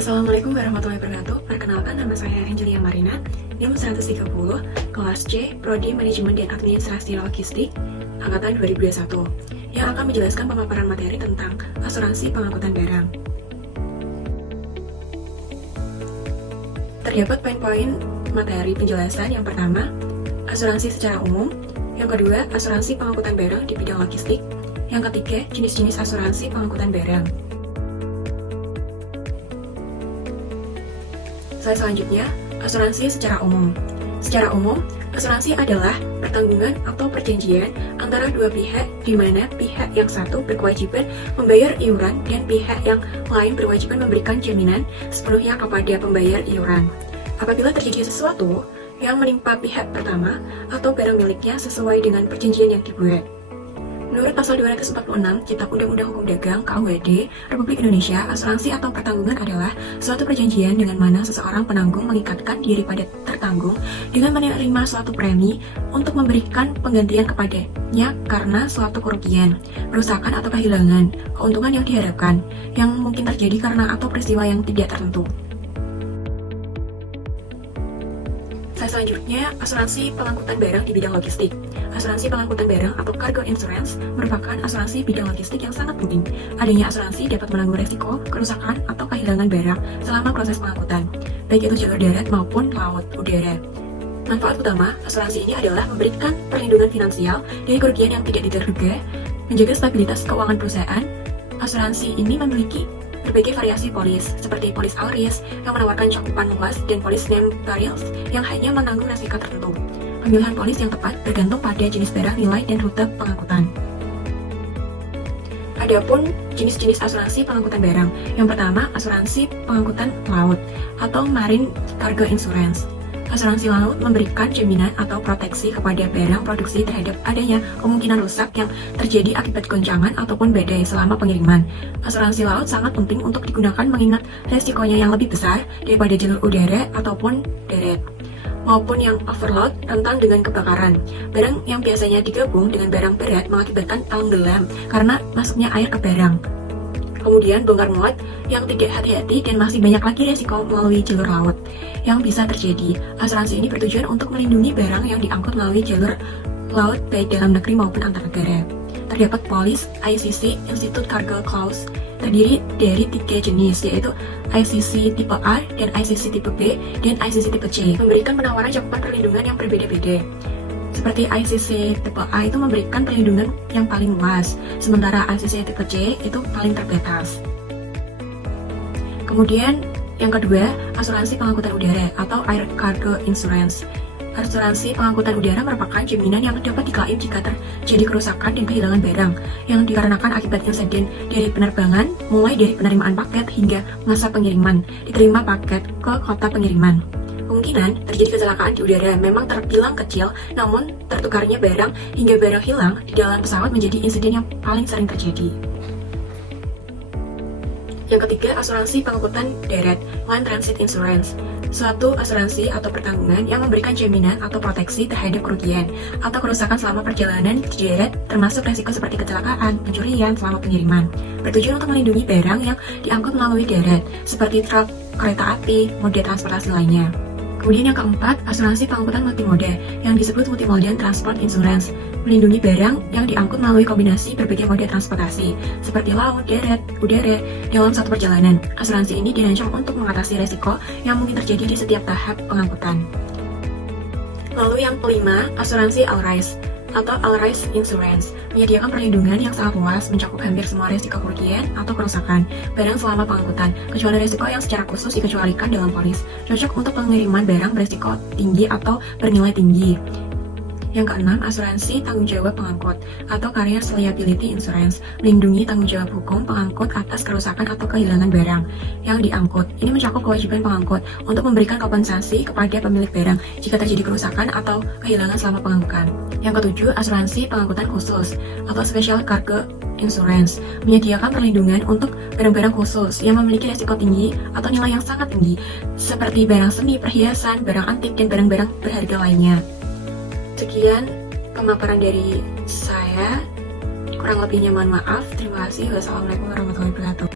Assalamualaikum warahmatullahi wabarakatuh. Perkenalkan, nama saya Angelia Marina, NIM 130, kelas C, Prodi Manajemen dan Administrasi Logistik, Angkatan 2021, yang akan menjelaskan pemaparan materi tentang asuransi pengangkutan barang. Terdapat poin-poin materi penjelasan. Yang pertama, asuransi secara umum. Yang kedua, asuransi pengangkutan barang di bidang logistik. Yang ketiga, jenis-jenis asuransi pengangkutan barang. Slide selanjutnya, asuransi secara umum. Secara umum, asuransi adalah pertanggungan atau perjanjian antara dua pihak di mana pihak yang satu berkewajiban membayar iuran dan pihak yang lain berkewajiban memberikan jaminan sepenuhnya kepada pembayar iuran. Apabila terjadi sesuatu yang menimpa pihak pertama atau barang miliknya sesuai dengan perjanjian yang dibuat. Menurut pasal 246 Kitab Undang-Undang Hukum Dagang KUHD Republik Indonesia, asuransi atau pertanggungan adalah suatu perjanjian dengan mana seseorang penanggung mengikatkan diri pada tertanggung dengan menerima suatu premi untuk memberikan penggantian kepadanya karena suatu kerugian, kerusakan atau kehilangan, keuntungan yang diharapkan, yang mungkin terjadi karena atau peristiwa yang tidak tertentu. Selanjutnya, asuransi pengangkutan barang di bidang logistik. Asuransi pengangkutan barang atau cargo insurance merupakan asuransi bidang logistik yang sangat penting. Adanya asuransi dapat menanggung resiko, kerusakan, atau kehilangan barang selama proses pengangkutan, baik itu jalur darat maupun laut udara. Manfaat utama asuransi ini adalah memberikan perlindungan finansial dari kerugian yang tidak diduga, menjaga stabilitas keuangan perusahaan. Asuransi ini memiliki berbagai variasi polis, seperti polis all risk yang menawarkan cakupan luas dan polis name perils yang hanya menanggung resiko tertentu. Pemilihan polis yang tepat bergantung pada jenis barang, nilai, dan rute pengangkutan. Adapun jenis-jenis asuransi pengangkutan barang. Yang pertama, asuransi pengangkutan laut atau marine cargo insurance. Asuransi laut memberikan jaminan atau proteksi kepada barang produksi terhadap adanya kemungkinan rusak yang terjadi akibat goncangan ataupun badai selama pengiriman. Asuransi laut sangat penting untuk digunakan mengingat resikonya yang lebih besar daripada jalur udara ataupun darat, maupun yang overload rentan dengan kebakaran. Barang yang biasanya digabung dengan barang berat mengakibatkan tenggelam karena masuknya air ke barang. Kemudian bongkar muat yang tidak hati-hati dan masih banyak lagi resiko melalui jalur laut yang bisa terjadi. Asuransi ini bertujuan untuk melindungi barang yang diangkut melalui jalur laut baik dalam negeri maupun antar negara. Terdapat polis ICC Institute Cargo Clause terdiri dari 3 jenis, yaitu ICC tipe A dan ICC tipe B dan ICC tipe C, memberikan penawaran cakupan perlindungan yang berbeda-beda. Seperti ICC tipe A itu memberikan perlindungan yang paling luas, sementara ICC tipe C itu paling terbatas. Kemudian yang kedua, asuransi pengangkutan udara atau air cargo insurance. Asuransi pengangkutan udara merupakan jaminan yang dapat diklaim jika terjadi kerusakan dan kehilangan barang yang dikarenakan akibat insiden dari penerbangan, mulai dari penerimaan paket hingga masa pengiriman, diterima paket ke kota pengiriman. Kemungkinan terjadi kecelakaan di udara memang terbilang kecil, namun tertukarnya barang hingga barang hilang di dalam pesawat menjadi insiden yang paling sering terjadi. Yang ketiga, asuransi pengangkutan darat, land transit insurance. Suatu asuransi atau pertanggungan yang memberikan jaminan atau proteksi terhadap kerugian atau kerusakan selama perjalanan di darat, termasuk resiko seperti kecelakaan, pencurian selama pengiriman. Bertujuan untuk melindungi barang yang diangkut melalui darat, seperti truk, kereta api, moda transportasi lainnya. Kemudian yang keempat, asuransi pengangkutan multimoda yang disebut multimodal transport insurance, melindungi barang yang diangkut melalui kombinasi berbagai moda transportasi seperti laut, darat, udara dalam satu perjalanan. Asuransi ini dirancang untuk mengatasi resiko yang mungkin terjadi di setiap tahap pengangkutan. Lalu yang kelima, asuransi all risk atau all risk insurance, menyediakan perlindungan yang sangat luas, mencakup hampir semua resiko kerugian atau kerusakan barang selama pengangkutan, kecuali resiko yang secara khusus dikecualikan dalam polis, cocok untuk pengiriman barang beresiko tinggi atau bernilai tinggi. Yang keenam, asuransi tanggung jawab pengangkut atau carrier's liability insurance, melindungi tanggung jawab hukum pengangkut atas kerusakan atau kehilangan barang yang diangkut. Ini mencakup kewajiban pengangkut untuk memberikan kompensasi kepada pemilik barang jika terjadi kerusakan atau kehilangan selama pengangkutan. Yang ketujuh, asuransi pengangkutan khusus atau special cargo insurance, menyediakan perlindungan untuk barang-barang khusus yang memiliki resiko tinggi atau nilai yang sangat tinggi, seperti barang seni, perhiasan, barang antik, dan barang-barang berharga lainnya. Sekian pemaparan dari saya, kurang lebihnya mohon maaf. Terima kasih. Wassalamualaikum warahmatullahi wabarakatuh.